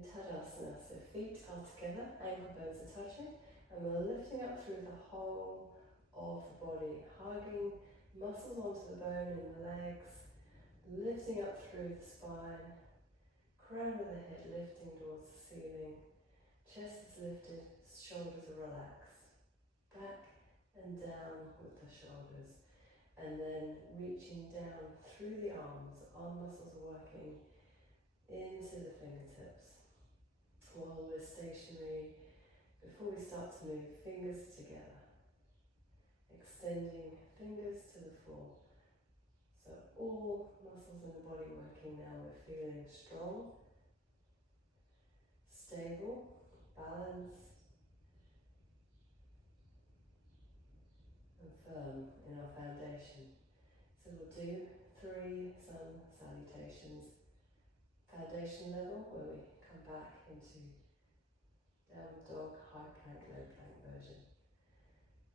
in Tadasana. So feet are together, ankle bones are touching, and we're lifting up through the whole of the body, hugging muscles onto the bone in the legs, lifting up through the spine, crown of the head lifting towards the ceiling, chest is lifted, shoulders are relaxed, back and down with the shoulders, and then reaching down through the arms. Arm muscles are working into the fingertips. While we're stationary, before we start to move, fingers together, extending fingers to the floor. So all muscles in the body working now. We're feeling strong, stable, balanced, and firm in our foundation. So we'll do 3 sun salutations. Foundation level, where we come back into downward dog, high plank, low plank version.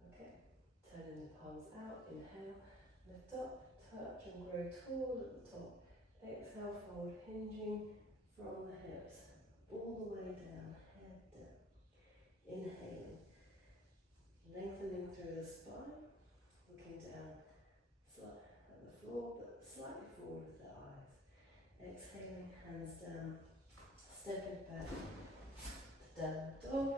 Okay, turning the palms out, inhale, lift up, touch and grow tall at the top. Exhale, fold, hinging from the hips, all the way down, head down. Inhaling, lengthening through the spine, looking down at the floor, but slightly forward with the eyes. Exhaling, hands down, stepping back to downward dog.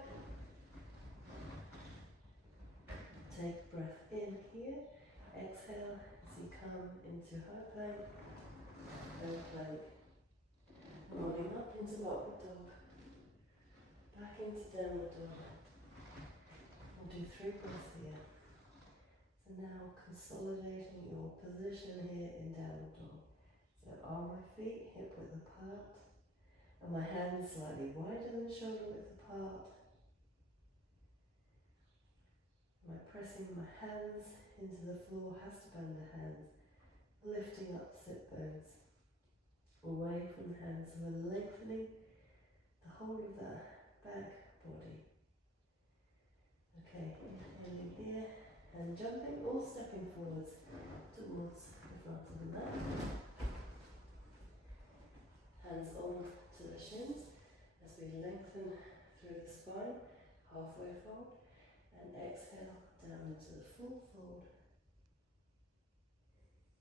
Take a breath in here. Exhale as you come into high plank, low plank. Rolling up into upward dog. Back into downward dog. We'll do 3 breaths here. So now consolidating your position here in downward dog. So are my feet hip width apart? Are my hands slightly wider than shoulder width apart? Am I pressing my hands into the floor? Has to bend the hands. Lifting up sit bones away from the hands. So we're lengthening the whole of that back body. Okay, inhaling here and jumping or stepping forwards towards the front of the mat. Hands on to the shins as we lengthen through the spine, halfway fold, and exhale down into the full fold.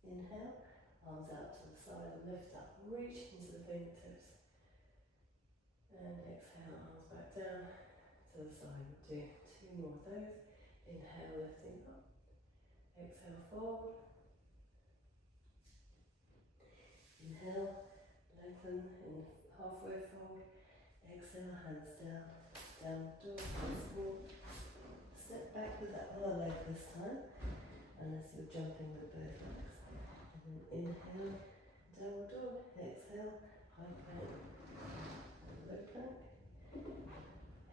Inhale, arms out to the side and lift up, reach into the fingertips. And exhale, arms back down to the side. We'll do 2 more of those. Inhale, lifting up. Exhale, fold. Inhale, lengthen in halfway fold. Exhale, hands down, downward dog, small. Step back with that other leg this time, unless you're jumping with both legs. And then inhale, downward dog. Exhale, high plank, and low plank.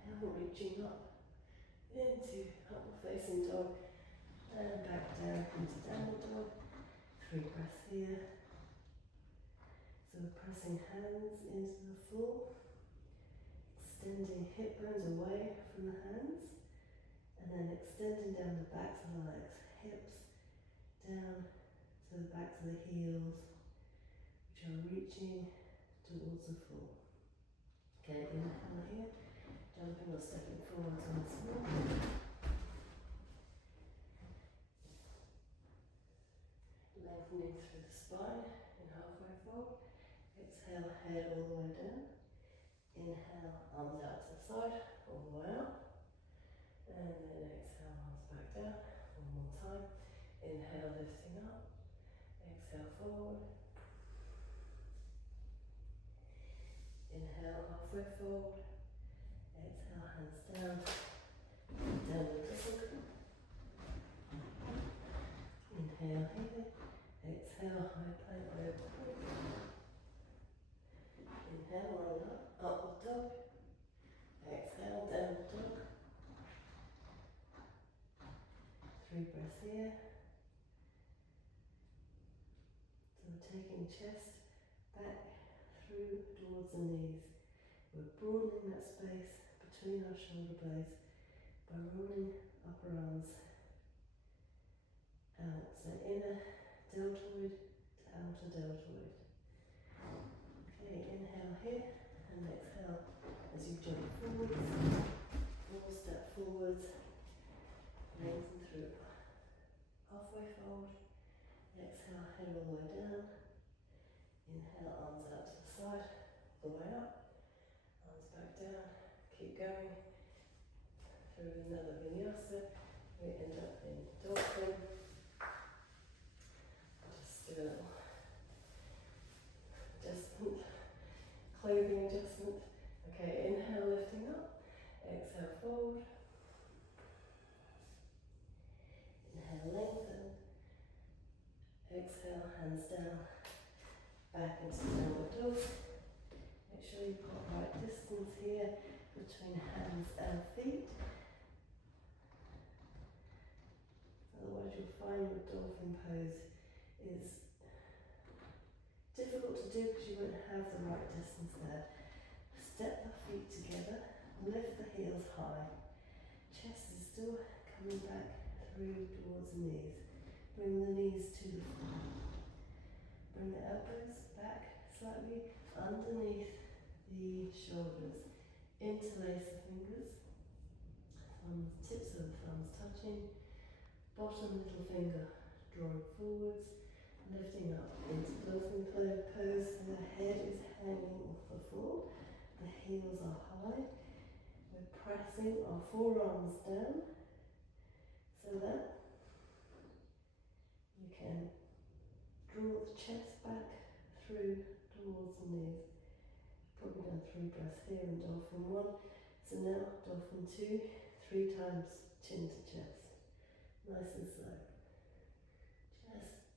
And reaching up into upward facing dog, and back down into downward dog. 3 breaths here. So we're pressing hands into the floor, extending hip bones away from the hands, and then extending down the backs of the legs, hips down to the backs of the heels, which are reaching towards the floor. Okay, inhale here, jumping or stepping forwards once more. Lengthening through the spine in halfway fold. Exhale, head all the way down. Inhale, arms out to the side, all the way out. And then exhale, arms back down. One more time. Inhale, lifting up. Exhale, forward. Inhale, halfway fold. Exhale, hands down. Downward dog. Inhale here. Exhale, high plank, low plank. Inhale, roll up, upward dog. Exhale, downward dog. 3 breaths here. So we're taking chest back through towards the knees. We're broadening that space between our shoulder blades by rolling upper arms out. So inner deltoid to outer deltoid. Okay, inhale here and exhale jump forwards, 4 step forwards, lengthen through, halfway fold, exhale, head all the way down, inhale, arms out to the side, the way up, arms back down, keep going, through another vinyasa, we end up in dolphin, just do a little adjustment, clothing adjustment, okay, inhale, lifting up, exhale, fold, inhale, lengthen, exhale, hands down, back into downward dog. Make sure you've got the right distance here between hands and feet. Otherwise you'll find your dolphin pose is difficult to do because you won't have the right distance there. Step the feet together, lift the heels high. Chest is still coming back through towards the knees. Bring the knees to the floor. Bring the elbows back slightly underneath the shoulders. Interlace the fingers. Tips of the thumbs touching. Bottom little finger drawing forwards. Lifting up into dolphin pose. The head is hanging off the floor. The heels are high. We're pressing our forearms down so that you can draw the chest back through towards the knees. Probably done 3 breaths here in dolphin 1. So now dolphin 2, 3 times chin to chest. Nice and slow. Chest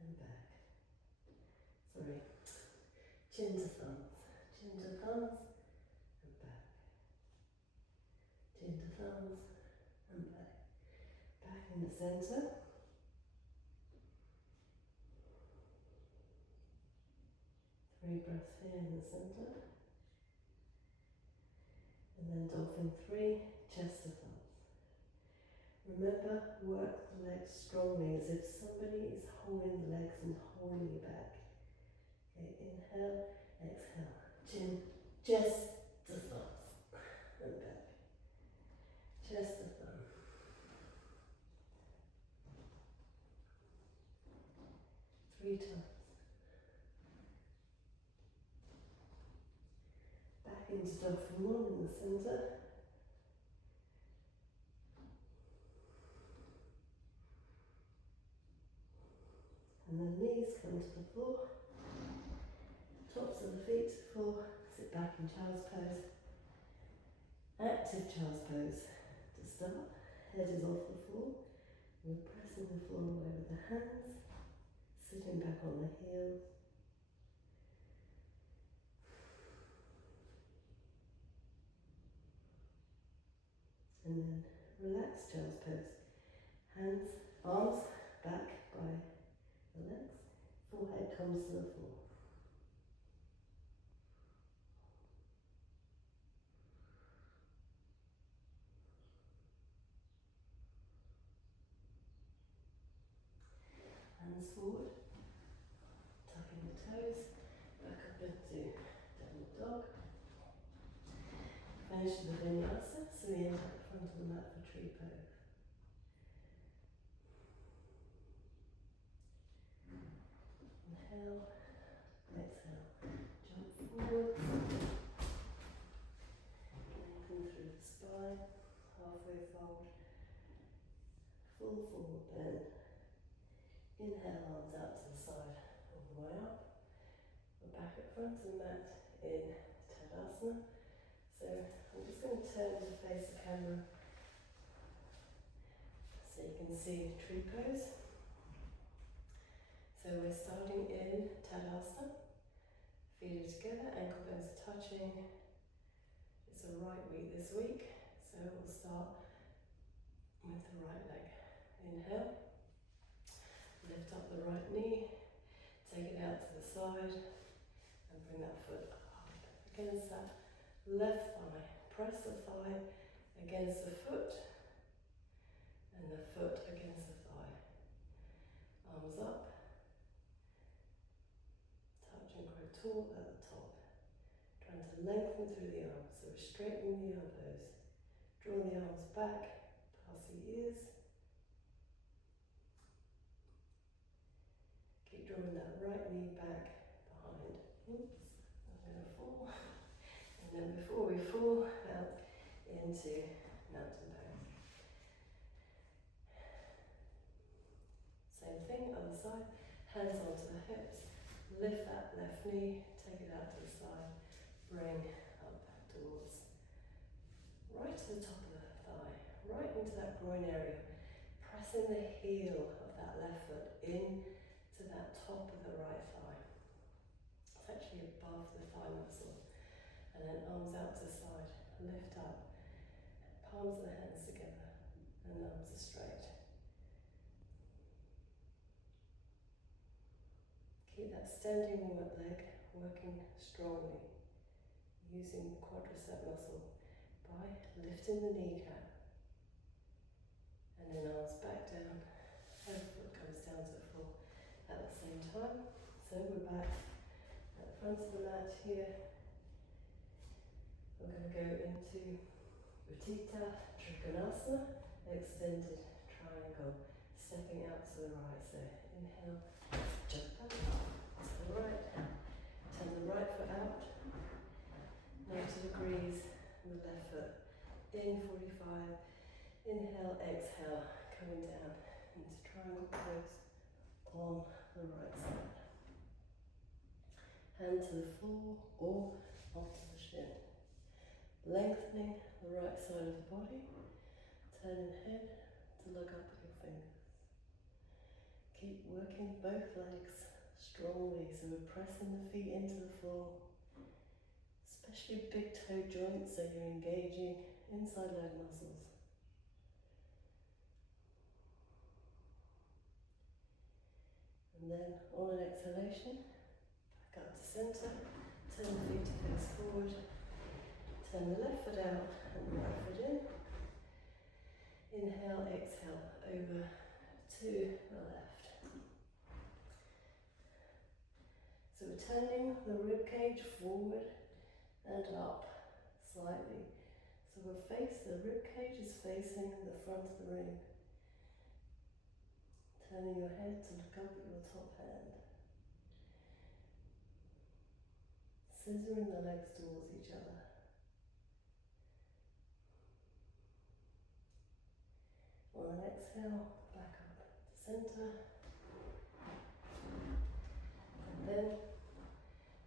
and back. Sorry. Chin to thumbs. Chin to thumbs and back. Chin to thumbs and back. Back in the centre. 3 breaths here in the centre. And then dolphin 3, chest to thumbs. Remember, work the legs strongly as if somebody is holding the legs and holding you back. Okay, inhale, exhale, chin, chest to thumbs, and back. Chest to thumb. 3 times. Back into dolphin 1 in the centre. And the knees come to the floor. Tops of the feet to the floor. Sit back in child's pose. Active child's pose to start. Head is off the floor. We're pressing the floor away with the hands. Sitting back on the heels. And then relax child's pose. Hands, arms back by the legs. Forehead comes to the floor. Hands forward. Tucking the toes. Back up into downward dog. Finish the vinyasa, so we end up front of the mat for tree pose. Inhale, exhale, jump forward, lengthen through the spine, halfway fold, full forward bend. Inhale, arms out to the side, all the way up. We're back at front of the mat in Tadasana. So I'm just going to turn to face the camera so you can see tree pose. So we're starting in Tadasana. Feet are together, ankle bones are touching. It's a right week this week, so we'll start with the right leg. Inhale, lift up the right knee, take it out to the side, and bring that foot up against that left thigh. Press the thigh against the foot, and the foot against the thigh. Arms up, touch and grow tall at the top. Trying to lengthen lengthen through the arms. So we're straightening the elbows. Draw the arms back, past the ears. Keep drawing that right knee back behind. Oops, I'm going to fall. And then before we fall, out into mountain pose. Same thing, other side. Hands onto the hips. Lift that left knee, take it out to the side. Bring up towards right to the top of the thigh, right into that groin area. Pressing the heel of that left foot in to that top of the right thigh. It's actually above the thigh muscle. And then arms out to the side, lift up. Palms of the hands together and arms are straight. Keep that standing warm-up leg working strongly, using the quadricep muscle by lifting the kneecap. And then arms back down, and foot comes down to the floor at the same time. So we're back at the front of the mat here. We're going to go into Utthita Trikonasana, extended triangle, stepping out to the right. So inhale, jump up to the right, turn the right foot out, 90 degrees, and the left foot in 45. Inhale, exhale, coming down into triangle pose on the right side. Hand to the floor or onto the shin. Lengthening the right side of the body, turning head to look up at your fingers. Keep working both legs strongly, so we're pressing the feet into the floor, especially big toe joints, so you're engaging inside leg muscles. And then on an exhalation, back up to centre, turn the feet to face forward, turn the left foot out and the right foot in. Inhale, exhale, over to the left. So we're turning the rib cage forward and up slightly. So the rib cage is facing the front of the ring. Turning your head to look up at your top hand. Scissoring the legs towards each other. On an exhale, back up to centre. And then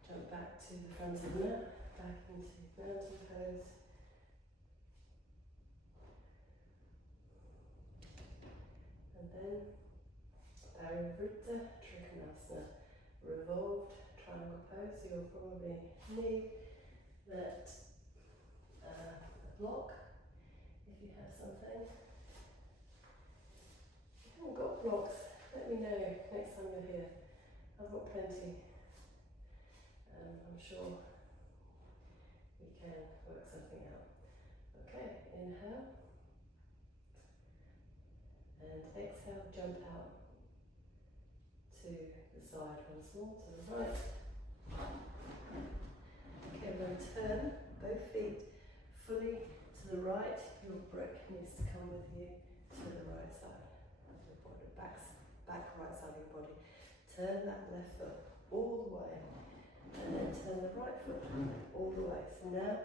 jump back to the front of the mat, back into mountain pose. And then Parivritta Trikonasana, revolved triangle pose. So you'll probably need that block if you have something. If you haven't got blocks, let me know next time you're here. I've got plenty. I'm sure we can work something out. Okay, inhale. And exhale, jump out to the side once more, to the right. Okay, we're going to turn both feet fully to the right. Your brick needs to come with you to the right side of your body, back right side of your body. Turn that left foot all the way, and then turn the right foot all the way. So now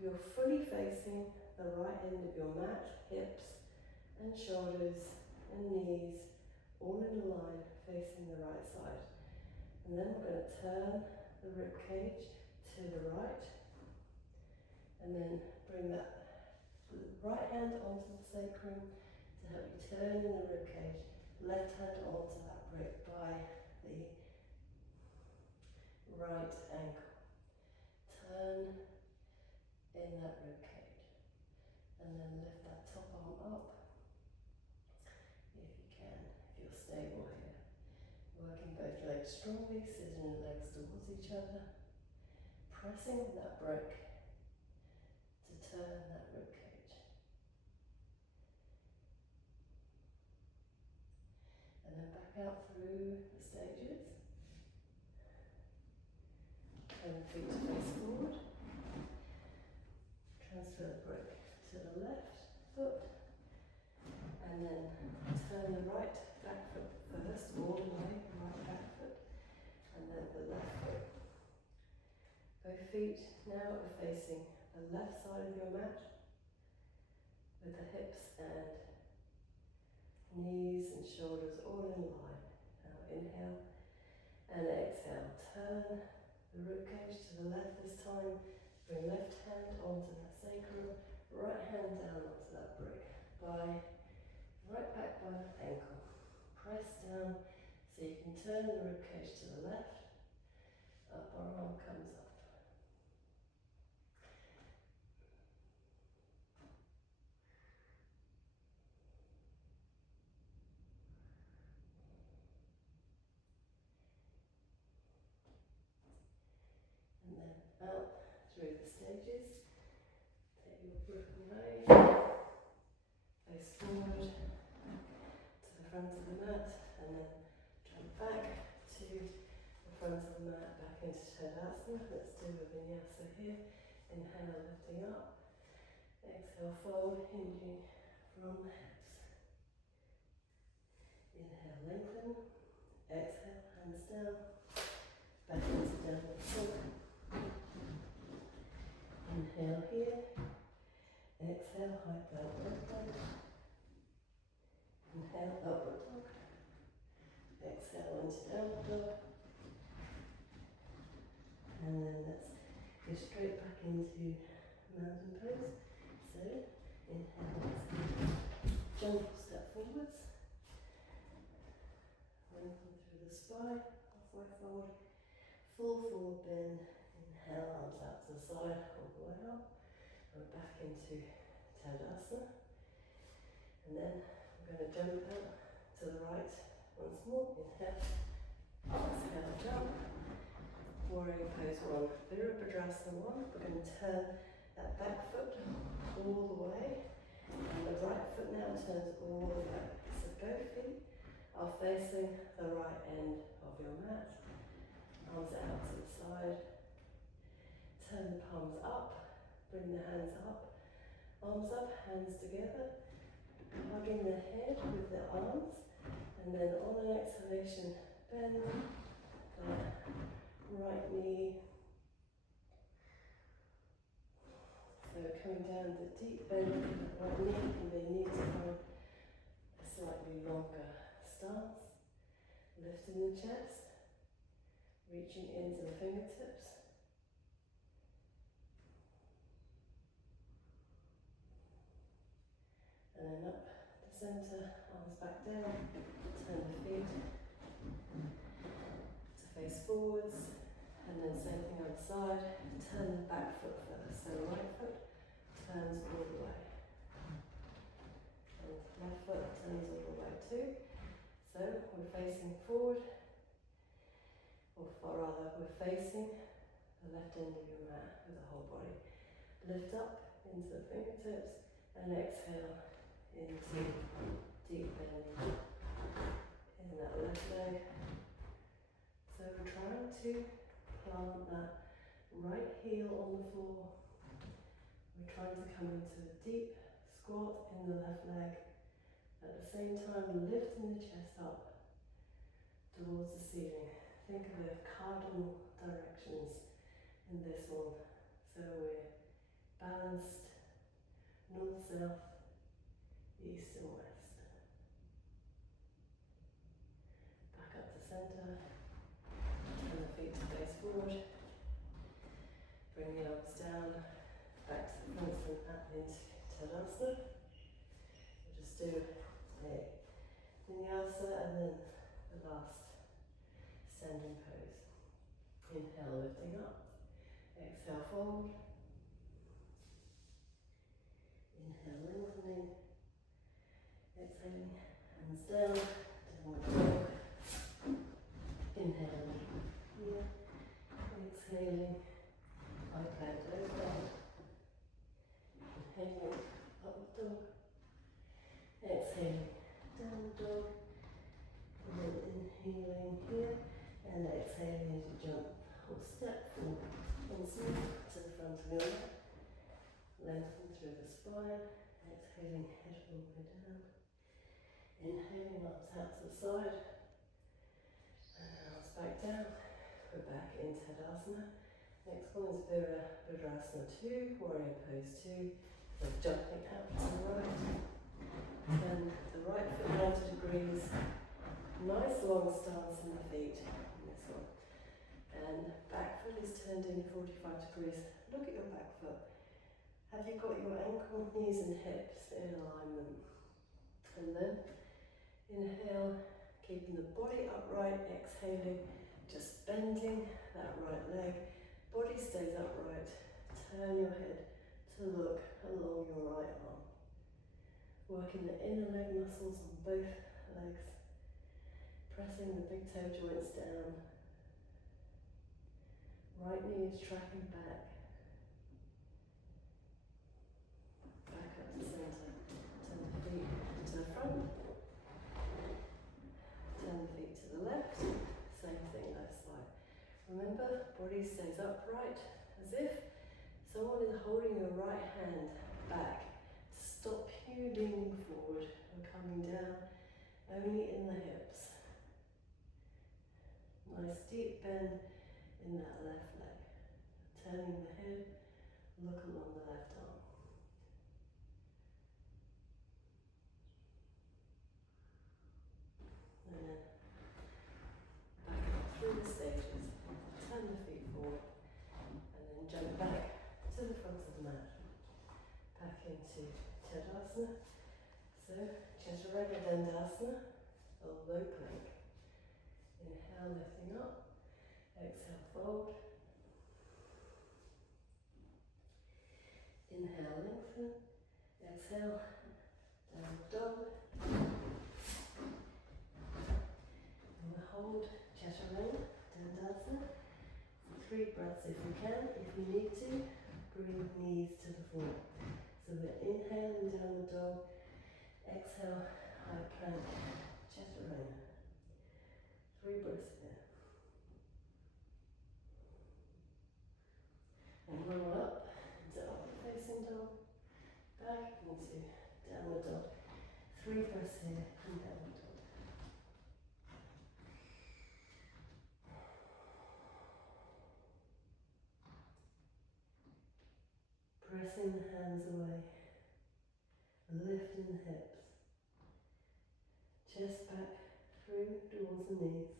you're fully facing the right end of your mat, hips and shoulders and knees, all in a line facing the right side. And then we're going to turn the rib cage to the right, and then bring that right hand onto the sacrum to help you turn in the rib cage. Left hand onto that brick by the right ankle. Turn in that rib cage, and then lift that top arm up if you can, if you're stable here. Working both legs strongly, scissoring the legs towards each other, pressing on that brick to turn that rib cage. And then back out through the stages. Turn the feet to face forward. feet now are facing the left side of your mat with the hips and knees and shoulders all in line. Now inhale and exhale. Turn the ribcage to the left this time. Bring left hand onto that sacrum, right hand down onto that brick. By right back by the ankle. Press down so you can turn the ribcage to the left. Upper arm comes up. And then out through the stages. Take your broken leg, face forward to the front of the mat, and then jump back to the front of the mat, back into Tadasana. Let's do a vinyasa here. Inhale, lifting up. Exhale, forward, hinging from the hips. Inhale, lengthen. Exhale, hands down. Back into downward dog. Inhale here. Exhale, high plank, left plank. Inhale, upward dog. Exhale into downward dog. And then let's go straight back into mountain pose. So, inhale, exhale. Gentle step forwards. Lengthen through the spine, halfway forward. Full forward bend. Inhale, arms out to the side, all the way up. And back into Tadasana. And then we're going to jump out to the right once more. Inhale, exhale, jump. Warrior pose 1, Virabhadrasana 1. We're going to turn that back foot all the way. And the right foot now turns all the way. So both feet are facing the right end of your mat. Arms out to the side. Turn the palms up. Bring the hands up. Arms up, hands together. Hugging the head with the arms. And then on an exhalation, bend the right knee. So coming down the deep bend of the right knee, and then you need to find a slightly longer stance. Lifting the chest, reaching into the fingertips. And then up the centre, arms back down, turn the feet to face forwards, and then same thing on the side, turn the back foot first. So right foot turns all the way. And left foot turns all the way too. So we're facing forward, or rather we're facing the left end of your mat with the whole body. Lift up into the fingertips and exhale into deep bend in that left leg. So we're trying to plant that right heel on the floor. We're trying to come into a deep squat in the left leg. At the same time, lifting the chest up towards the ceiling. Think of the cardinal directions in this one. So we're balanced north, south, east and west. Back up to centre. Turn the feet to face forward. Bring the arms down. Back to the front of the mat into Tadasana. We'll just do a vinyasa and then the last standing pose. Inhale, lifting up. Exhale, forward. Inhale, lengthening. Exhaling, hands down. Downward dog. Inhale, here. Exhaling, high plank, low plank. Inhaling, upward dog. Exhaling, downward dog. And then inhaling here. And exhaling as you jump or step forward. Once more to the front of your mat. Lengthen through the spine. Exhaling, head all the way down. Inhaling, arms out to the side. And arms back down. We're back in Tadasana. Next one is Virasana 2, Warrior Pose 2. So jumping out to the right. Turn the right foot 90 degrees. Nice long stance in the feet. This one. And back foot is turned in 45 degrees. Look at your back foot. Have you got your ankle, knees and hips in alignment? And then inhale, keeping the body upright, exhaling, just bending that right leg. Body stays upright. Turn your head to look along your right arm. Working the inner leg muscles on both legs. Pressing the big toe joints down. Right knee is tracking back. Back up to centre. Turn the feet to the front. Turn the feet to the left. Same thing, left side. Remember, body stays upright as if someone is holding your right hand back to stop you leaning forward and coming down only in the hips. Nice deep bend in that left leg. Turning the head, look along the left arm. And then back up through the stages. Turn the feet forward. And then jump back to the front of the mat. Back into Tadasana. So, Chaturanga Dandasana, a low plank. Inhale, lifting up. Exhale, fold. Inhale, lengthen. Exhale, downward dog. And hold Chaturanga Dandasana. 3 breaths if you can. If you need to, bring knees to the floor. So we're inhaling downward dog. Exhale, high plank, Chaturanga. 3 breaths here. And roll up into upward facing dog. Back into downward dog. 3 breaths here and downward dog. Pressing the hands away. Lifting the hips. Chest back through towards the knees.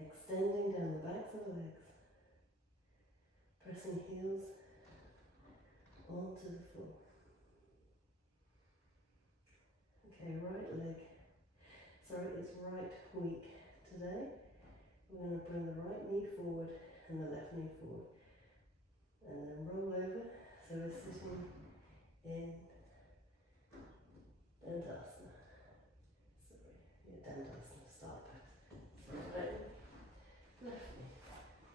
Extending down the backs of the legs. Pressing heels onto the floor. Okay, right leg. Sorry, it's right weak today. We're going to bring the right knee forward and the left knee forward. And then roll over. So we're sitting in Dandasana. Sorry, yeah, Dandasana, start pose. So right, left knee.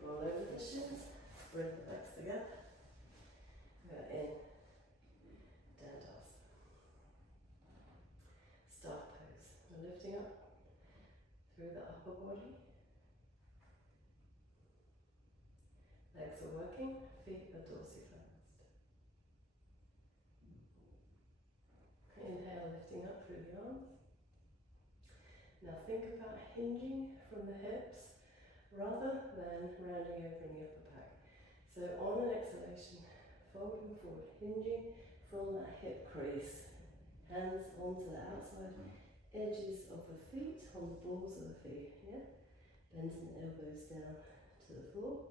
Roll over the shins, spread the backs together. We're in Dandasana. Start pose. We're lifting up through the upper body. Legs are working, feet are dorsiflexied. Inhale, lifting up through the arms. Now think about hinging from the hips rather than rounding over in the upper back. So on an exhalation, folding forward, hinging from that hip crease. Hands onto the outside edges of the feet, on the balls of the feet, yeah? Bending the elbows down to the floor.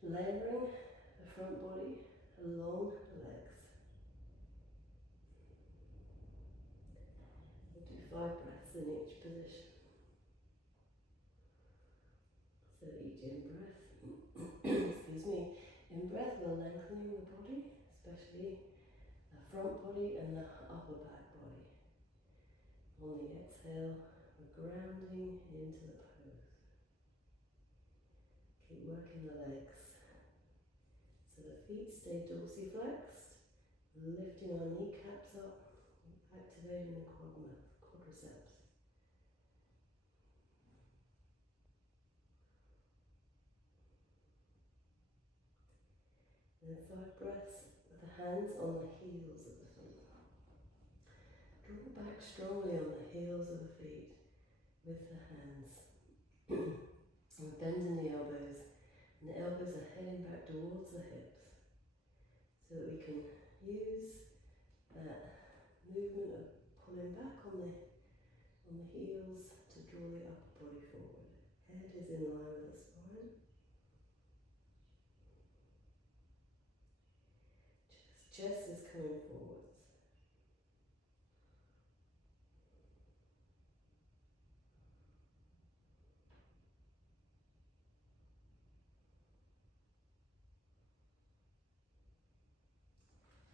Layering the front body along the legs. We'll do 5 breaths in each position. So each in-breath, excuse me, in-breath we're lengthening the body, especially the front body and the upper back body. On the exhale, we're grounding into the pose. Keep working the legs. So the feet stay dorsiflexed, lifting our kneecaps up, activating the quadriceps. And 5 breaths with the hands on the heels of the feet. Draw back strongly on the heels of the feet with the hands. And bending the elbows, And the elbows are heading back towards the hips so that we can use that movement of pulling back on the heels to draw the upper body forward. Head is in line with the spine. Chest is coming forwards.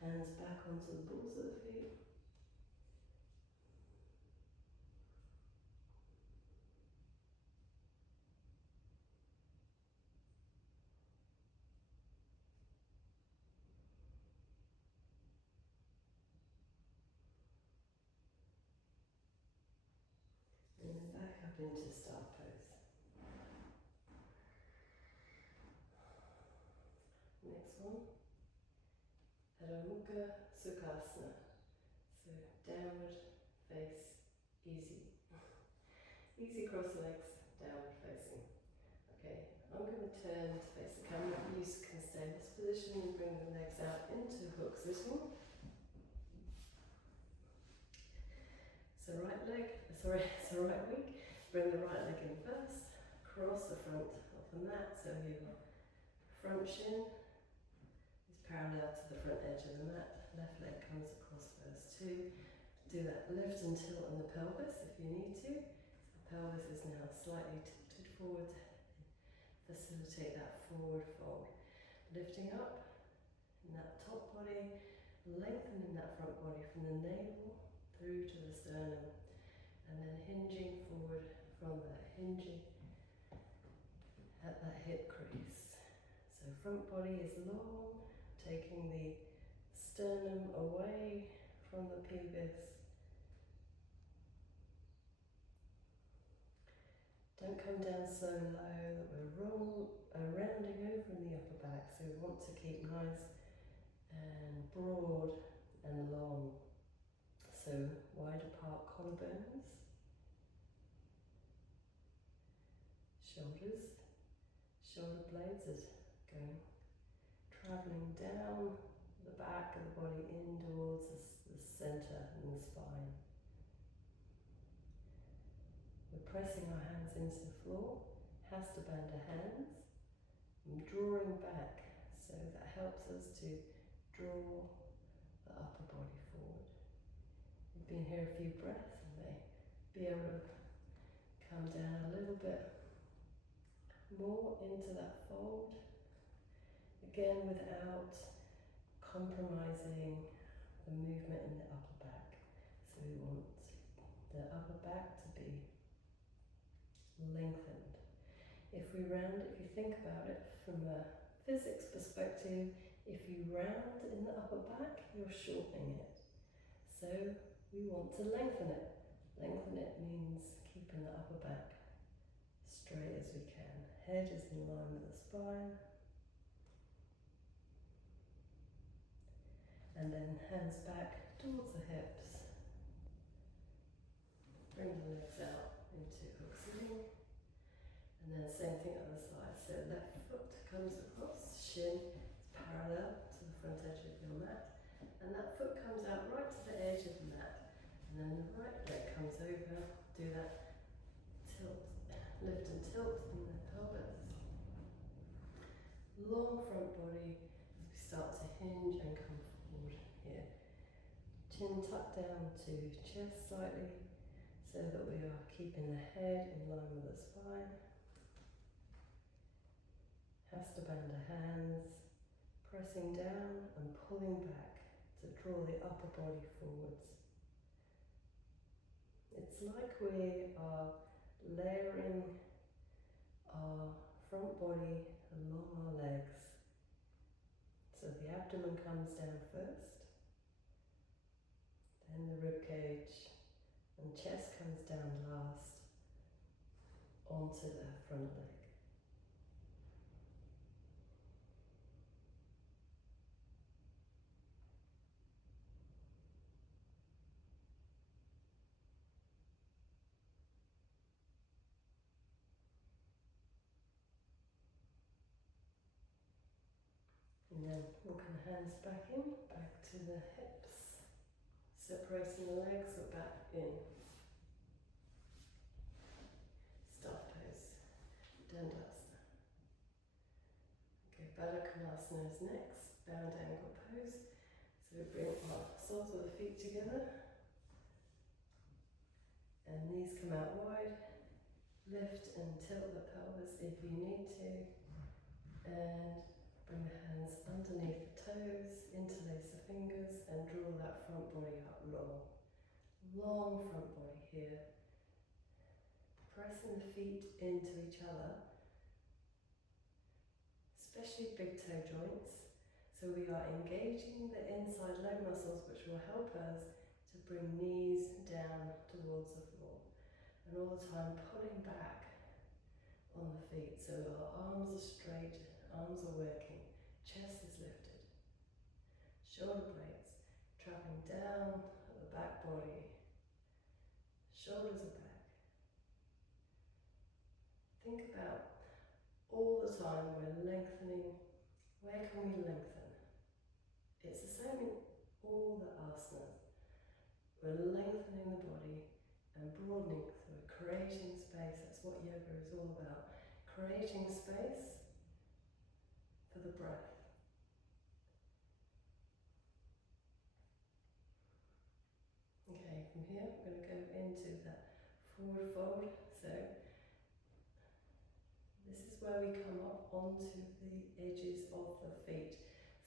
Hands back onto the balls of the feet. And then back up into star pose. Next one, Adho Mukha Sukhasana. So downward face, easy. Easy cross legs, downward facing. Okay, I'm going to turn to face the camera. You can stay in this position and bring the legs out into hook sitting. So right wing. Bring the right leg in first. Cross the front of the mat so your front shin is parallel to the front edge of the mat. Left leg comes across first too. Do that lift and tilt on the pelvis if you need to. The pelvis is now slightly tilted forward. Facilitate that forward fold. Lifting up in that top body, lengthening that front body from the navel through to the sternum, and then hinging forward from that, hinging at that hip crease. So front body is long, taking the sternum away from the pelvis. Don't come down so low that we're rounding over in the upper back, so we want to keep nice and broad and long. So wide apart collarbones, shoulder blades is going, travelling down the back of the body in towards the centre and the spine. We're pressing our hands into the floor, Hasta-bandha hands, and drawing back, so that helps us to draw the upper body forward. You've been here a few breaths and may be able to come down a little bit more into that fold, again without compromising the movement in the upper back. So we want the upper back to be lengthened. If you think about it from a physics perspective, if you round in the upper back, you're shortening it. So we want to lengthen it. Lengthen it means keeping the upper back straight as we can. Head is in line with the spine. And then hands back towards the hips. Bring the legs out into hook sitting. And then same thing on the side. So left foot comes across, shin is parallel to the front edge of your mat. And that foot comes out right to the edge of the mat. And then the right leg comes over, do that tilt, lift and tilt in the pelvis. Long front body as we start to hinge and come forward here. Chin tucked down to chest slightly so that we are keeping the head in line with the spine. Hasta-bandha hands, pressing down and pulling back to draw the upper body forwards. It's like we are layering our front body along our legs. So the abdomen comes down first, then the rib cage and chest comes down last onto the front leg. And then walking the hands back in, back to the hips, separating the legs or back in. Staff pose, Dandasana. Okay, Baddha Konasana is next, bound angle pose. So we bring our soles of the feet together and knees come out wide. Lift and tilt the pelvis if you need to, and bring the hands underneath the toes, interlace the fingers and draw that front body up long. Long front body here. Pressing the feet into each other, especially big toe joints. So we are engaging the inside leg muscles, which will help us to bring knees down towards the floor. And all the time pulling back on the feet. So our arms are straight, arms are working, chest is lifted. Shoulder blades traveling down the back body. Shoulders are back. Think about all the time we're lengthening. Where can we lengthen? It's the same in all the asanas. We're lengthening the body and broadening, so we're creating space. That's what yoga is all about. Creating space for the breath. Okay, from here we're going to go into that forward fold. So this is where we come up onto the edges of the feet.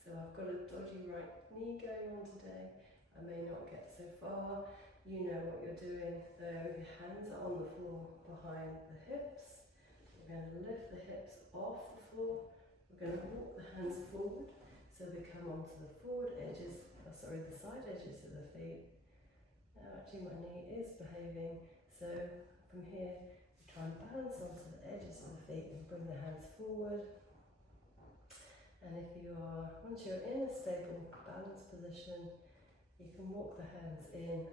So I've got a dodgy right knee going on today. I may not get so far. You know what you're doing. So your hands are on the floor behind the hips. We're going to lift the hips off the floor. We're going to walk the hands forward. So we come onto the forward edges, the side edges of the feet. Now actually my knee is behaving. So from here, we try and balance onto the edges of the feet and bring the hands forward. And once you're in a stable, balanced position, you can walk the hands in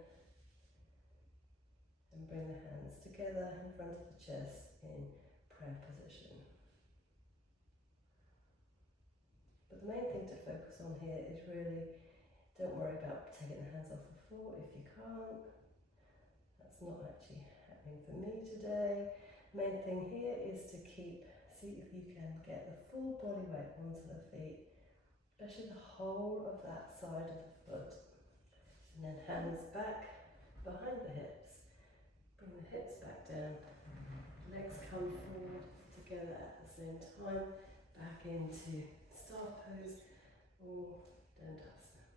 and bring the hands together in front of the chest in prayer position. But the main thing to focus on here is really, don't worry about taking the hands off the floor if you can't. That's not actually happening for me today. Main thing here is to see if you can get the full body weight onto the feet, especially the whole of that side of the foot. And then hands back behind the hips. Bring the hips back down. Legs come forward together at the same time. Back into star pose or Dandasana.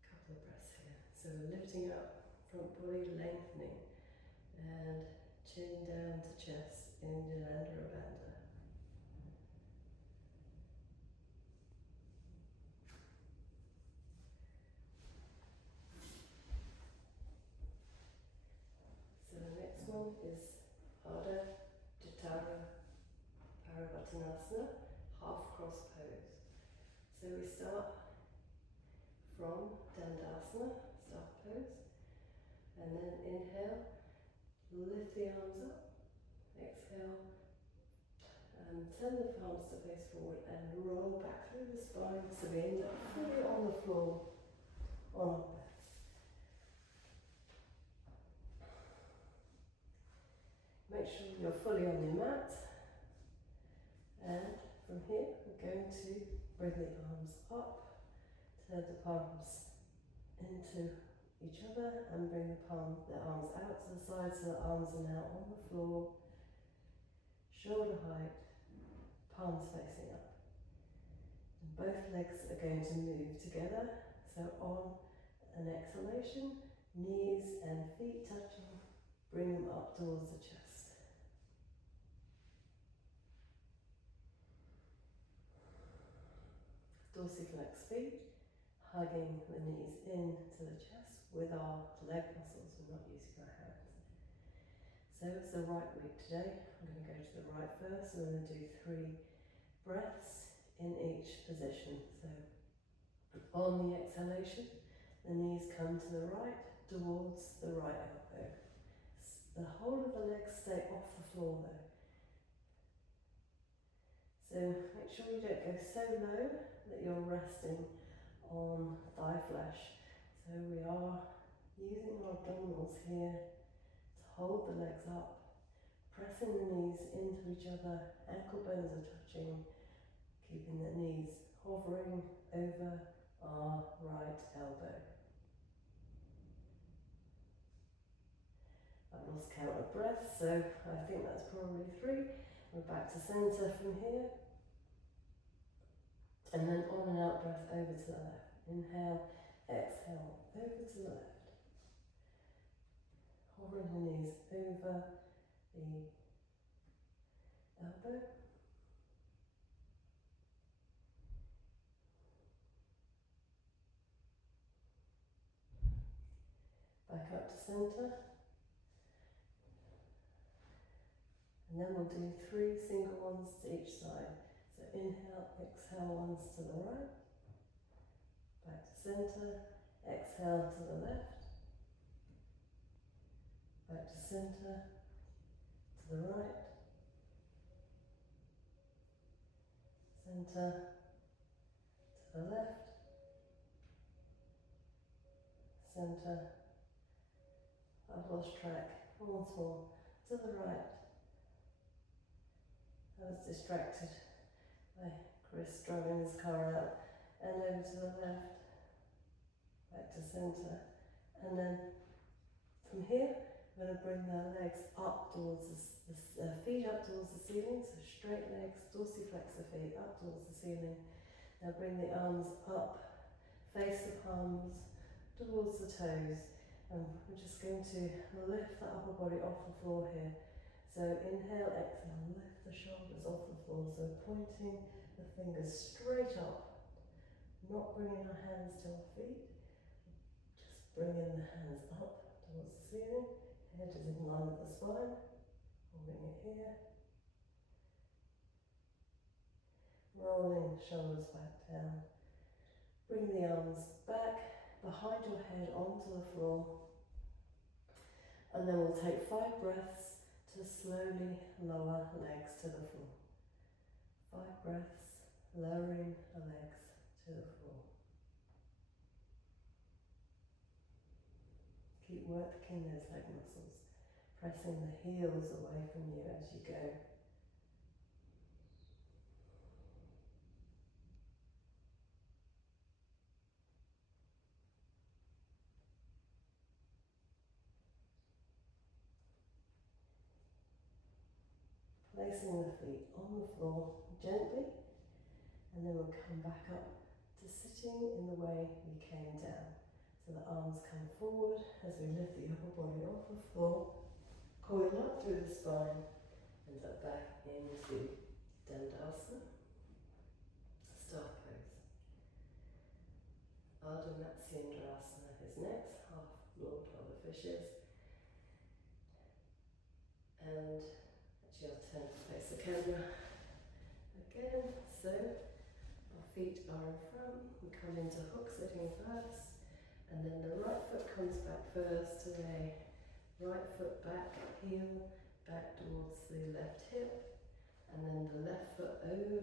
Couple of breaths here. So we're lifting up, front body lengthening, and chin down to chest in Jalandhara Bandha. So the next one is Ardha Jatara Parivartanasana, half cross pose. So we start from Dandasana, staff pose, and then inhale, lift the arms up, exhale, and turn the palms to face forward and roll back through the spine so we end up fully on the floor on our back. Make sure you're fully on your mat, and from here we're going to bring the arms up, turn the palms into each other and bring the arms out to the side so the arms are now on the floor, shoulder height, palms facing up. And both legs are going to move together, so on an exhalation, knees and feet touching, bring them up towards the chest. Dorsiflex feet, hugging the knees into the chest with our leg muscles. We're not using our hands. So it's the right week today. I'm going to go to the right first. We're going to do 3 breaths in each position. So on the exhalation, the knees come to the right towards the right elbow. The whole of the legs stay off the floor though. So make sure you don't go so low that you're resting on thigh flesh. So we are using our abdominals here to hold the legs up, pressing the knees into each other, ankle bones are touching, keeping the knees hovering over our right elbow. I've lost count of breaths, so I think that's probably 3. We're back to centre from here. And then on and out breath over to the left. Inhale, exhale, over to the left. Hovering the knees over the elbow. Back up to centre. And then we'll do 3 single ones to each side. So inhale, exhale ones to the right. Back to centre. Exhale to the left. Back to centre. To the right. Centre. To the left. Centre. I've lost track. Once more. To the right. I was distracted by Chris driving his car out. And over to the left. Back to centre. And then from here, we're going to bring the legs up towards the feet up towards the ceiling. So straight legs, dorsiflexor feet up towards the ceiling. Now bring the arms up, face the palms towards the toes. And we're just going to lift the upper body off the floor here. So inhale, exhale, lift the shoulders off the floor. So pointing the fingers straight up, not bringing our hands to our feet. Just bringing the hands up towards the ceiling. Head is in line with the spine. Holding it here. Rolling the shoulders back down. Bring the arms back behind your head onto the floor. And then we'll take 5 breaths to slowly lower legs to the floor. 5 breaths, lowering the legs to the floor. Keep working those leg muscles, pressing the heels away from you as you go. Placing the feet on the floor gently, and then we'll come back up to sitting in the way we came down. So the arms come forward as we lift the upper body off the floor, coil up through the spine, and up back into Dandasana, star pose. Ardha Matsyendrasana is next, half Lord of the Fishes. And actually I'll turn to face the camera again. So our feet are in front, we come into hook sitting first, and then the right foot comes back first today. Right foot back, heel back towards the left hip, and then the left foot over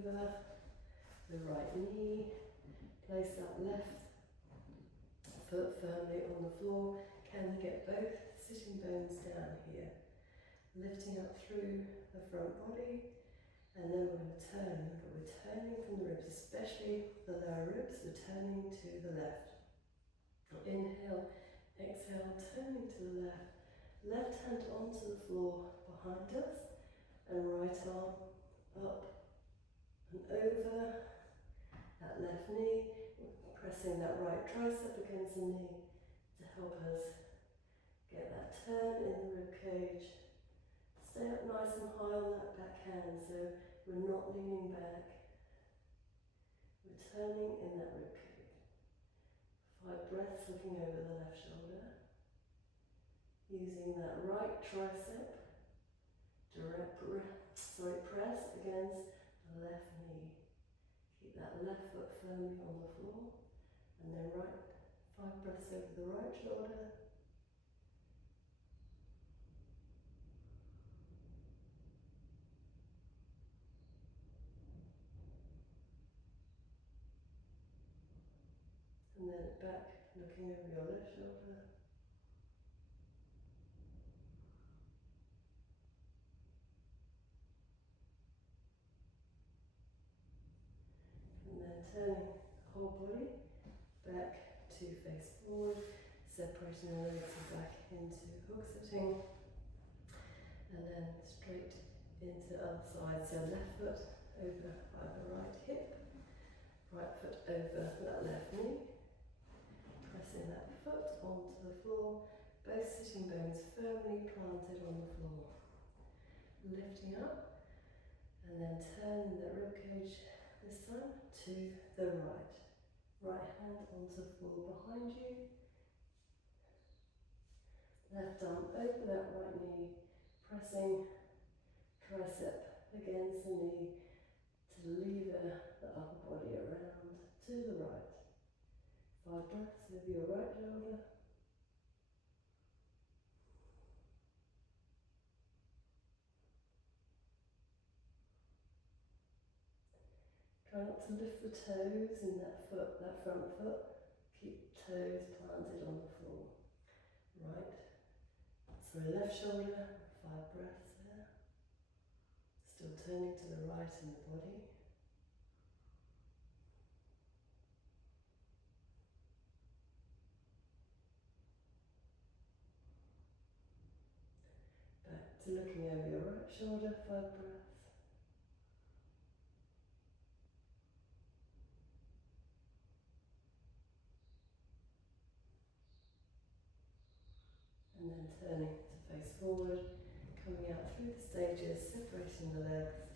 the right knee. Place that left foot firmly on the floor. Can we get both sitting bones down here? Lifting up through the front body, and then we're going to turn. But we're turning from the ribs, especially the lower ribs. We're turning to the left. Inhale, exhale, turning to the left. Left hand onto the floor behind us, and right arm up and over that left knee, pressing that right tricep against the knee to help us get that turn in the rib cage. Stay up nice and high on that back hand, so we're not leaning back. We're turning in that rib cage. 5 breaths looking over the left shoulder. Using that right tricep, press against the left knee. Keep that left foot firmly on the floor, and then 5 breaths over the right shoulder. back, looking over your left shoulder. And then turning the whole body back to face forward, separating the legs back into hook sitting, and then straight into the other side. So left foot over either right hip, right foot over that left knee, pressing that foot onto the floor, both sitting bones firmly planted on the floor. Lifting up, and then turning the rib cage this time to the right. Right hand onto the floor behind you. Left arm over that right knee, pressing tricep against the knee to lever the upper body around to the right. 5 breaths over your right shoulder. Try not to lift the toes in that foot, that front foot. Keep toes planted on the floor. Right. Sorry, left shoulder. 5 breaths there. Still turning to the right in the body. Back to looking over your right shoulder. 5 breaths. And then turning to face forward, coming out through the stages, separating the legs,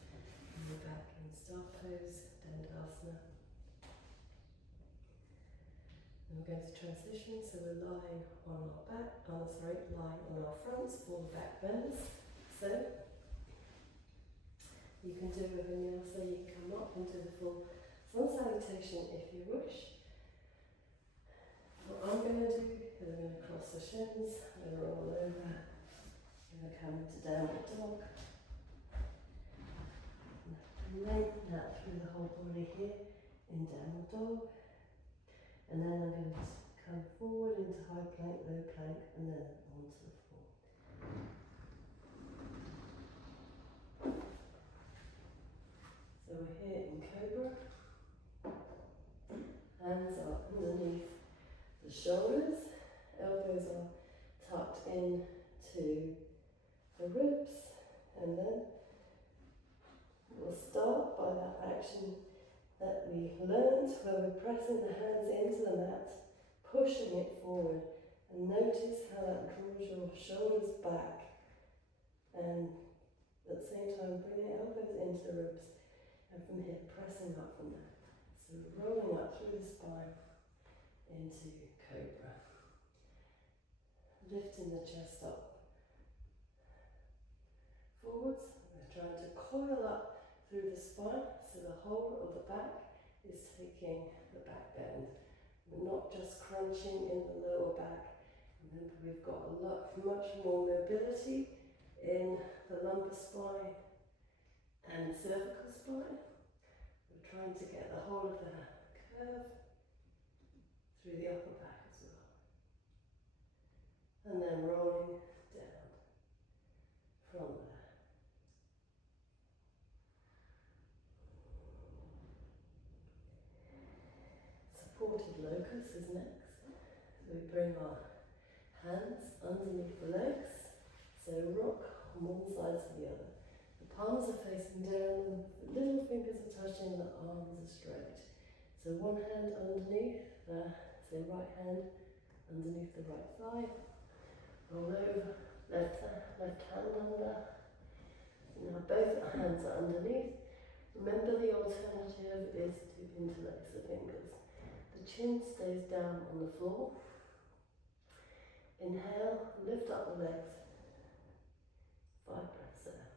and we're back in star pose, Dandasana. And we're going to transition, so we're lying on our back, lying on our fronts for the back bends. So you can do a vinyasa, you can come up into the full sun salutation if you wish. What I'm going to do is I'm going to cross the shins, I'm going to roll over, I'm going to come into downward dog. Lengthen out through the whole body here in downward dog. And then I'm going to come forward into high plank, low plank, and then onto the floor. So we're here in Cobra. Hands are underneath the shoulders, elbows are tucked into the ribs, and then we'll start by that action that we learned where we're pressing the hands into the mat, pushing it forward, and notice how that draws your shoulders back, and at the same time bring the elbows into the ribs, and from here pressing up from there. So rolling up through the spine into Cobra. Lifting the chest up forwards, we're trying to coil up through the spine so the whole of the back is taking the back bend. We're not just crunching in the lower back. Remember, we've got much more mobility in the lumbar spine and cervical spine. We're trying to get the whole of the curve through the upper back as well. And then rolling down from there. Supported locus is next. So we bring our hands underneath the legs. So rock on one side to the other. The palms are facing down, the little fingers are touching, the arms are straight. So one hand underneath, so right hand underneath the right thigh. Roll over, left hand under. Now both hands are underneath. Remember, the alternative is to interlace the fingers. The chin stays down on the floor. Inhale, lift up the legs. 5 breaths there.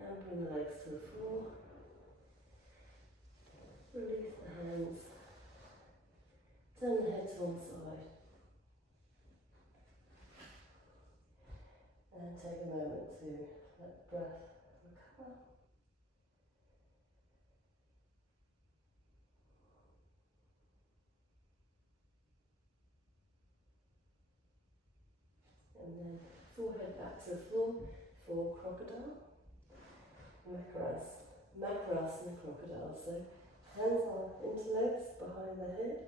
And bring the legs to the floor. Release the hands. Turn the head to one side. And to let the breath recover. And then forehead back to the floor for crocodile. Makarasana crocodile. So hands are interlaced behind the head.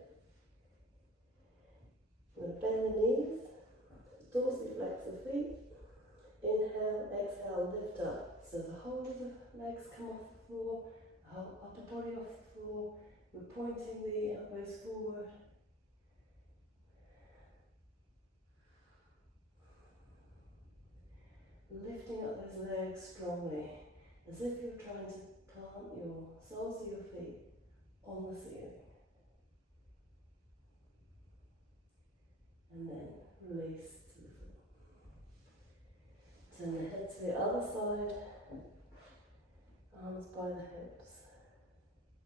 We're going to bend the knees, dorsiflex the feet. Inhale, exhale, lift up. So the whole of the legs come off the floor, the whole upper body off the floor. We're pointing the elbows forward. Lifting up those legs strongly, as if you're trying to plant your soles of your feet on the ceiling. And then release to the floor. Turn the head to the other side, arms by the hips.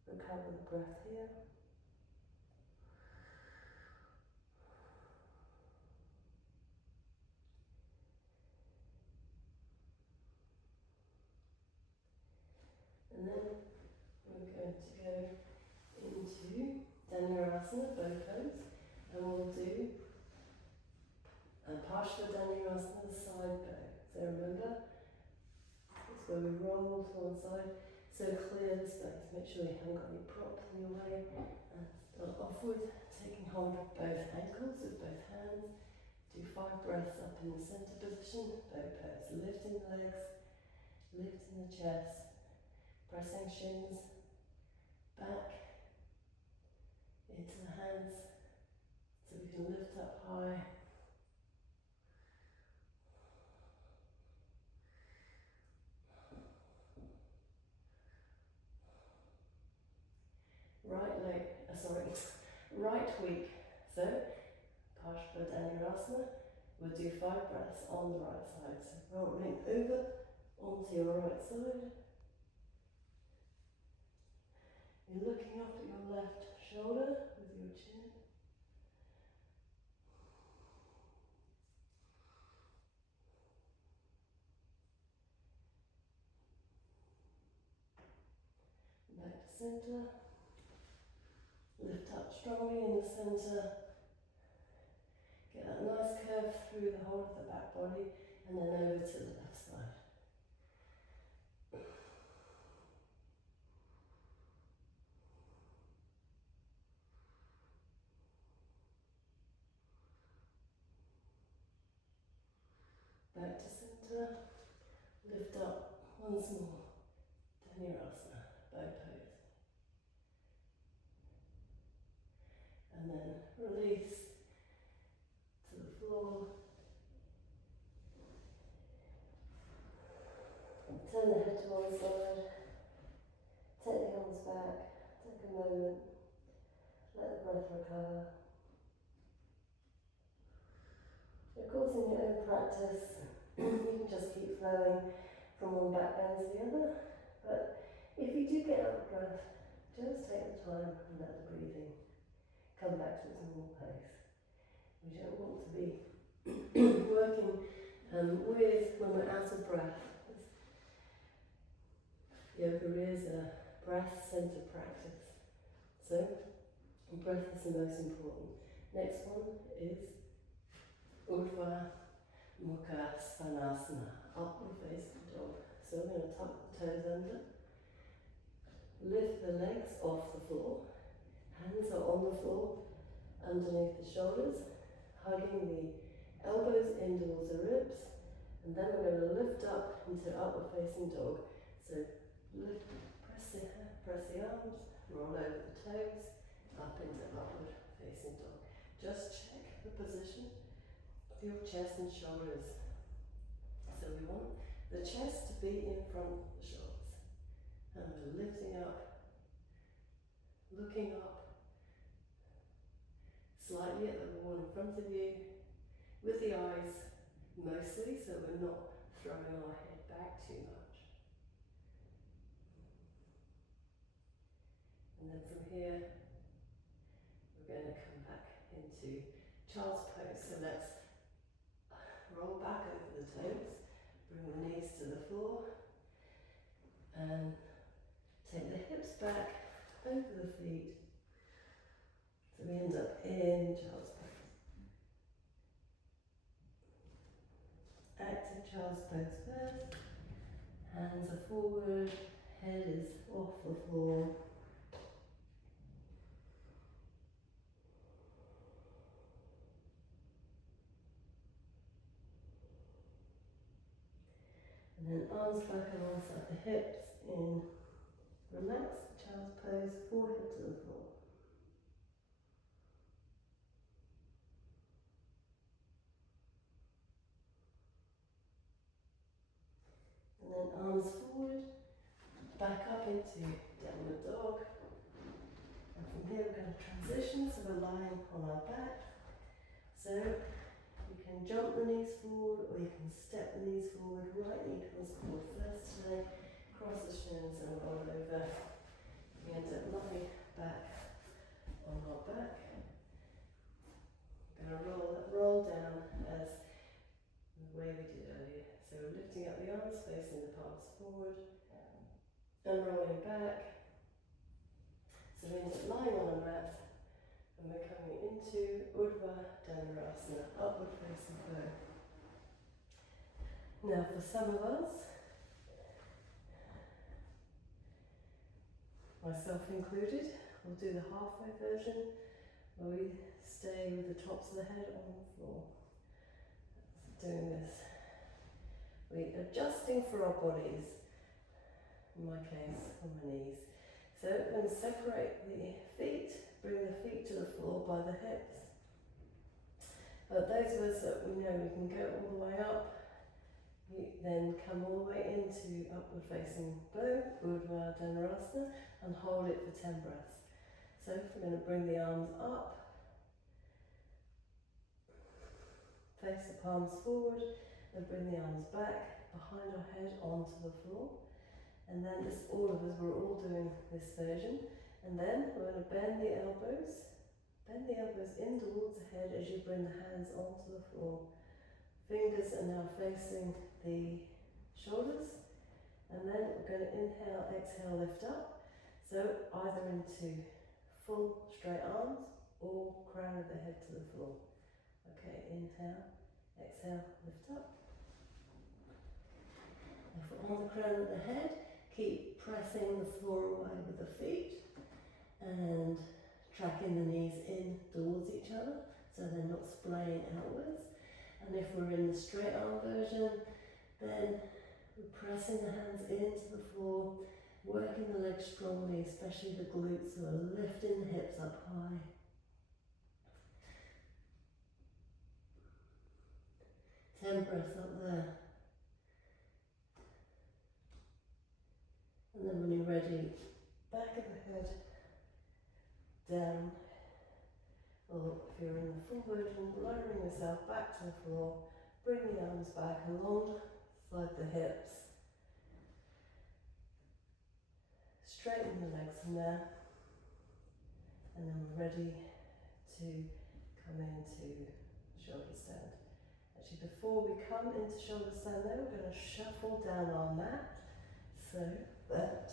Recover the breath here. And then we're going to go into Dhanurasana, bow pose, and we'll do Parshva-Dhanurasana, side bow. So remember, it's where we roll to one side, so clear the space. Make sure you haven't got any props in your way. And start off with taking hold of both ankles with both hands. Do 5 breaths up in the centre position, bow pose. Lifting the legs, lifting the chest, pressing shins back into the hands so we can lift up high. Right week. So, Parshva-Dhanurasana, we'll do 5 breaths on the right side. So rolling over onto your right side. You're looking up at your left shoulder with your chin. Back to centre. Lift up strongly in the centre. Get that nice curve through the whole of the back body, and then over to the left side. Back to centre. Lift up once more. Dhanurasana, bow pose. And then release to the floor. Turn the head to one side. Take the arms back. Take a moment. Let the breath recover. Of course, in your own practice, you can just keep flowing from one back bend to the other. But if you do get out of breath, just take the time and let the breathing come back to its normal pace. We don't want to be working with when we're out of breath. Yoga is a breath-centered practice. So, breath is the most important. Next one is Urdhva Mukha Svanasana, upward facing dog. So we're going to tuck the toes under, lift the legs off the floor, hands are on the floor underneath the shoulders, hugging the elbows in towards the ribs, and then we're going to lift up into upward facing dog. So lift, press the arms, roll over the toes, up into upward facing dog. Just check the position of your chest and shoulders. So we want the chest to be in front of the shoulders. And we're lifting up, looking up, slightly at the wall in front of you, with the eyes mostly, so we're not throwing our head back too much. And then from here, we're going to come back into child's pose. So let's roll back over the toes, Bring the knees to the floor and take the hips back over the feet. So we end up in child's pose. Active child's pose first. Hands are forward, head is off the floor. And then arms back alongside the hips in relaxed child's pose, forehead to the floor. And then arms forward, back up into downward dog. And from here we're going to transition, so we're lying on our back. So you can jump the knees forward or you can step the knees forward. Right knee comes forward first today, cross the shins and roll over. We end up lying back on our back. We're going to roll down as the way we did earlier. So we're lifting up the arms, facing the palms forward and rolling back. So we end up lying on a mat and we're coming into Urdhva Dhanurasana, upward facing bow. Now for some of us, myself included, we'll do the halfway version where we stay with the tops of the head on the floor. So doing this, we're adjusting for our bodies, in my case on my knees. So we're going to separate the feet, bring the feet to the floor by the hips. But those of us that we know we can go all the way up, we then come all the way into upward facing bow, Urdhva Dhanurasana, and hold it for 10 breaths. So we're going to bring the arms up, face the palms forward, and bring the arms back behind our head onto the floor. And then this, all of us, we're all doing this version. And then we're going to bend the elbows in towards the head as you bring the hands onto the floor. Fingers are now facing the shoulders. And then we're going to inhale, exhale, lift up. So either into full straight arms or crown of the head to the floor. Okay, inhale, exhale, lift up. And for on the crown of the head, keep pressing the floor away with the feet and tracking the knees in towards each other so they're not splaying outwards. And if we're in the straight arm version, then we're pressing the hands into the floor, working the legs strongly, especially the glutes, so we're lifting the hips up high. Ten breaths up there. And then when you're ready, back of the head down, or if you're in the full version, lowering yourself back to the floor, bring the arms back alongside the hips, straighten the legs from there, and then we're ready to come into shoulder stand. Actually, before we come into shoulder stand though, we're going to shuffle down our mat so that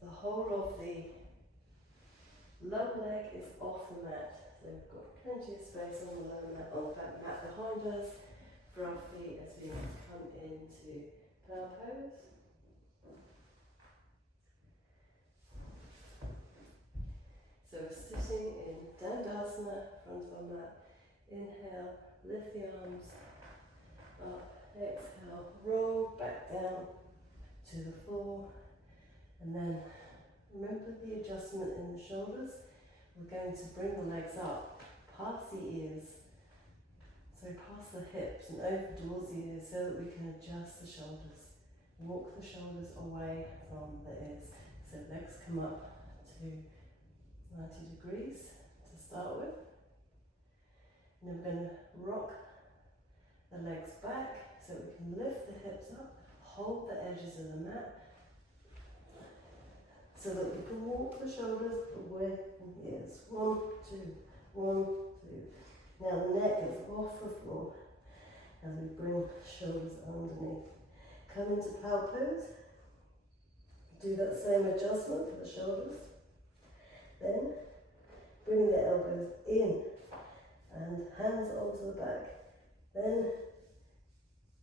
the whole of the lower leg is off the mat. So we've got plenty of space on the lower mat, on the back mat behind us for our feet as we come into power pose. So we're sitting in Dandasana, front of our mat. Inhale, lift the arms up, exhale, roll back down to the floor, and then remember the adjustment in the shoulders. We're going to bring the legs up past the ears, so past the hips and over towards the ears so that we can adjust the shoulders. Walk the shoulders away from the ears. So legs come up to 90 degrees to start with. And then we're going to rock the legs back so we can lift the hips up, hold the edges of the mat so that we can walk the shoulders away from the ears. 1, 2, 1, 2. Now the neck is off the floor as we bring shoulders underneath. Come into plow pose. Do that same adjustment for the shoulders. Then bring the elbows in and hands onto the back. Then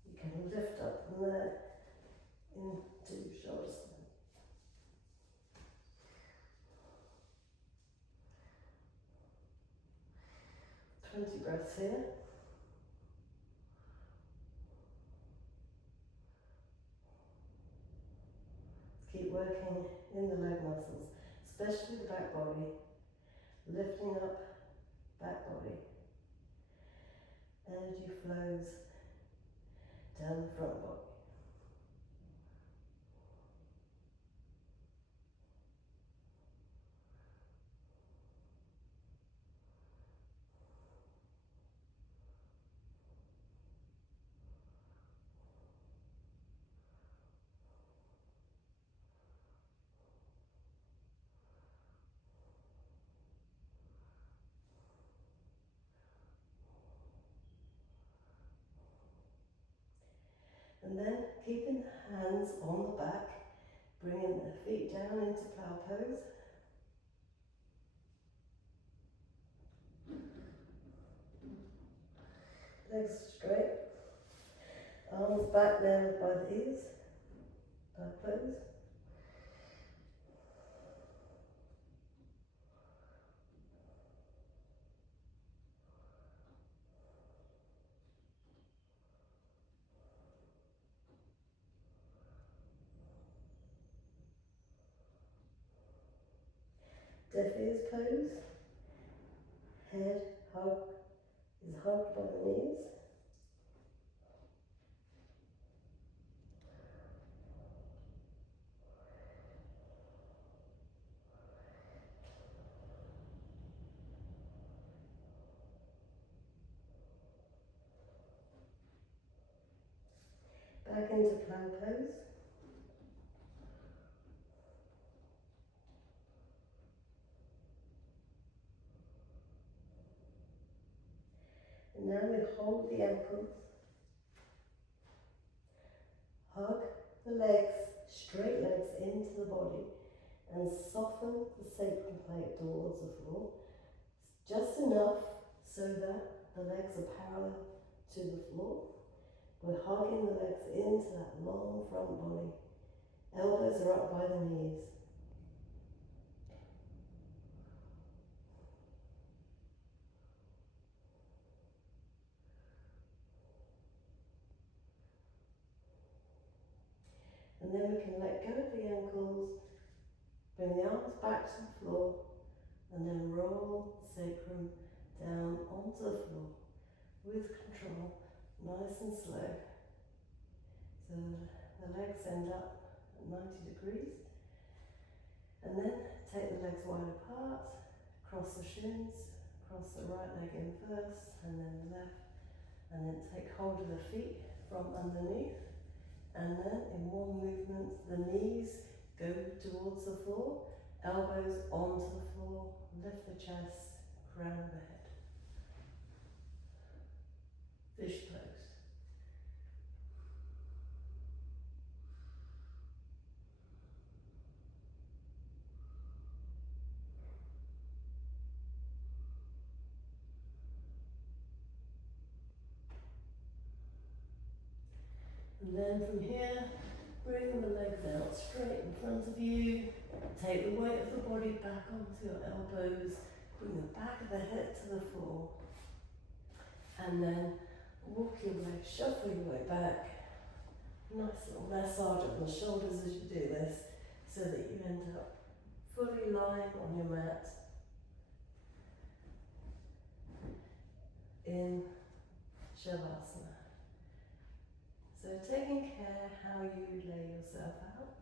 you can lift up from there into shoulder stand. 20 breaths here. Keep working in the leg muscles, especially the back body, lifting up back body. Energy flows down the front body. And then keeping the hands on the back, bringing the feet down into plow pose. Legs straight, arms back down by the ears, plow pose. Deaf ears pose, head is hugged by the knees. Back into plow pose. And now we hold the ankles, hug the legs, straight legs into the body, and soften the sacrum plate towards the floor, just enough so that the legs are parallel to the floor. We're hugging the legs into that long front body. Elbows are up by the knees. And then we can let go of the ankles, bring the arms back to the floor, and then roll the sacrum down onto the floor with control, nice and slow. So the legs end up at 90 degrees. And then take the legs wide apart, cross the shins, cross the right leg in first, and then the left, and then take hold of the feet from underneath. And then in one movement, the knees go towards the floor, elbows onto the floor, lift the chest, crown of the head. Fish pose. And then from here, bring the legs out straight in front of you. Take the weight of the body back onto your elbows. Bring the back of the head to the floor. And then walk your way, shuffle your way back. Nice little massage on the shoulders as you do this, so that you end up fully lying on your mat in Shavasana. So taking care how you lay yourself out.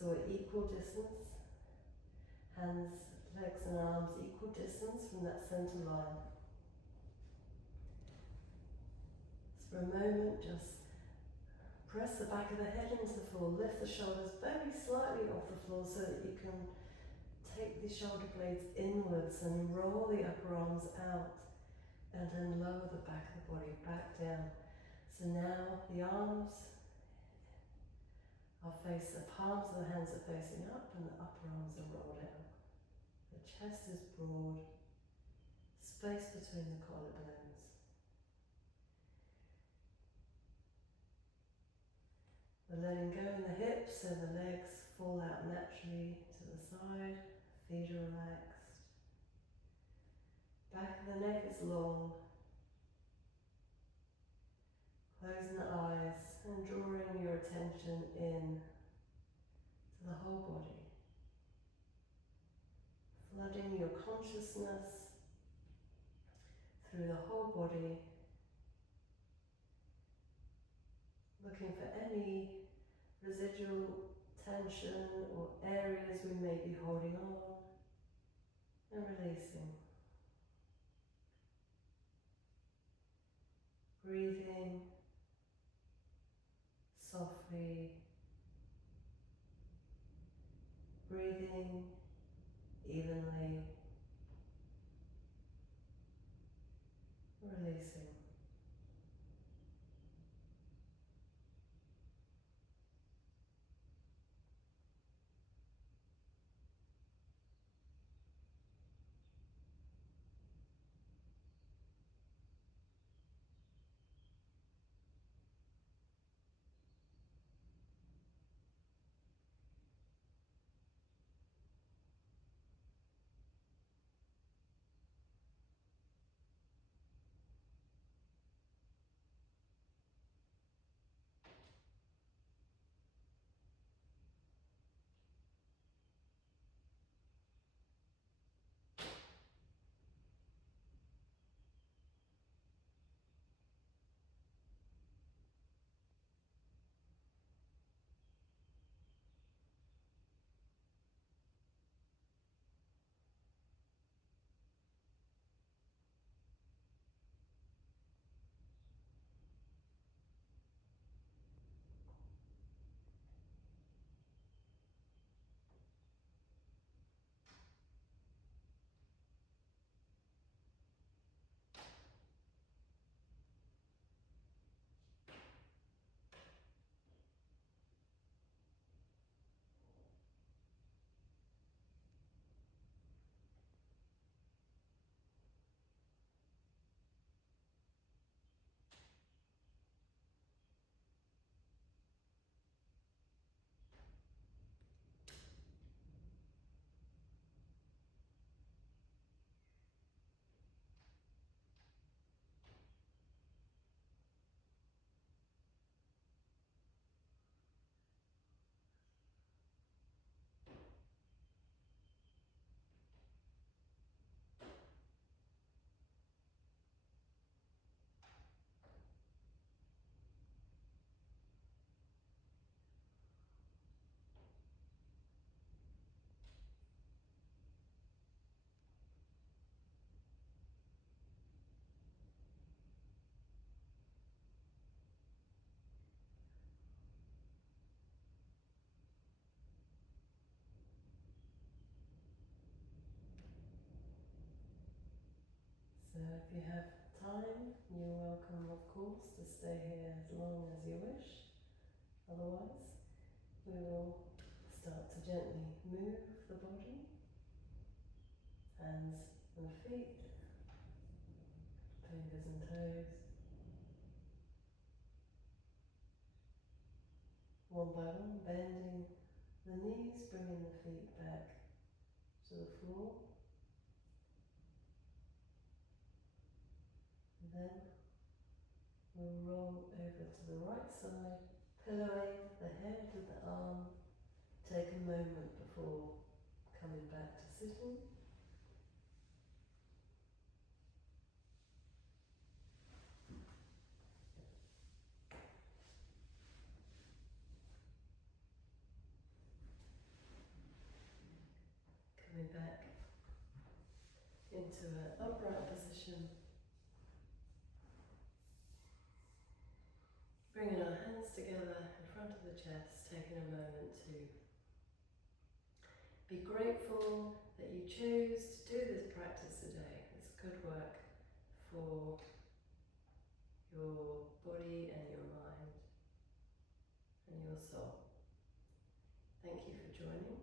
So at equal distance, hands, legs and arms equal distance from that centre line. So for a moment, just press the back of the head into the floor, lift the shoulders very slightly off the floor so that you can take the shoulder blades inwards and roll the upper arms out, and then lower the back of the body back down. So now the arms the palms of the hands are facing up and the upper arms are rolled out. The chest is broad, space between the collarbones. We're letting go in the hips so the legs fall out naturally to the side, feet are relaxed. Back of the neck is long. Closing the eyes and drawing your attention in to the whole body. Flooding your consciousness through the whole body, looking for any residual tension or areas we may be holding on, and releasing. Breathing softly, breathing evenly, releasing. So if you have time, you're welcome, of course, to stay here as long as you wish. Otherwise, we will start to gently move the body, hands and feet, fingers and toes, one by one, bending the knees, bringing the feet back to the floor. Then we'll roll over to the right side, pillowing the head with the arm. Take a moment before coming back to sitting. Coming back into an upright position. Bringing our hands together in front of the chest, taking a moment to be grateful that you chose to do this practice today. It's good work for your body and your mind and your soul. Thank you for joining.